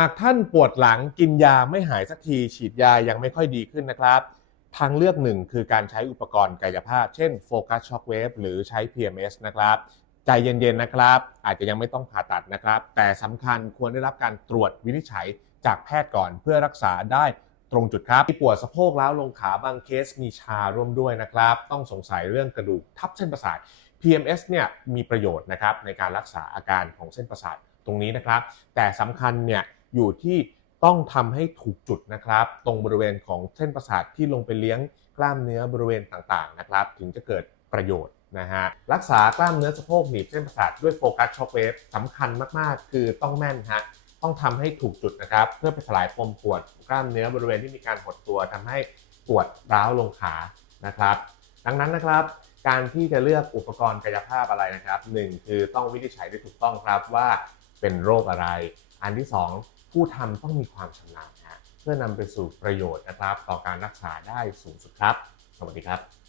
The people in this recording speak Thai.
หากท่านปวดหลังกินยาไม่หายสักที ฉีดยายังไม่ค่อยดีขึ้นนะครับทางเลือกหนึ่งคือการใช้อุปกรณ์กายภาพ เช่นโฟกัสช็อคเวฟหรือใช้ PMS นะครับ ใจเย็นๆนะครับ อาจจะยังไม่ต้องผ่าตัดนะครับ แต่สำคัญควรได้รับการตรวจวินิจฉัยจากแพทย์ก่อนเพื่อรักษาได้ตรงจุดครับที่ปวดสะโพกล้าวลงขาบางเคสมีชาร่วมด้วยนะครับ ต้องสงสัยเรื่องกระดูกทับเส้นประสาท PMS เนี่ยมีประโยชน์นะครับในการรักษาอาการของเส้นประสาทตรงนี้นะครับ แต่สำคัญเนี่ย อยู่ที่ต้องทำให้ถูกจุดนะครับ ตรงบริเวณของเส้นประสาทที่ลงไปเลี้ยงกล้ามเนื้อบริเวณต่างๆนะครับ ถึงจะเกิดประโยชน์นะฮะรักษากล้ามเนื้อสะโพกหนีบเส้นประสาทด้วยโฟกัสช็อคเวฟสำคัญมากๆ คือต้องแม่นฮะต้องทำให้ถูกจุดนะครับ เพื่อไปทลายปมปวดกล้ามเนื้อบริเวณที่มีการหดตัวทำให้ปวดร้าวลงขานะครับ ดังนั้นนะครับ การที่จะเลือกอุปกรณ์กายภาพอะไรนะครับหนึ่งคือต้องวินิจฉัยได้ถูกต้องครับว่าเป็นโรคอะไร อันที่สองผู้ทำต้องมีความชำนาญฮะเพื่อนำไปสู่ประโยชน์นะครับ ต่อการรักษาได้สูงสุดครับ สวัสดีครับ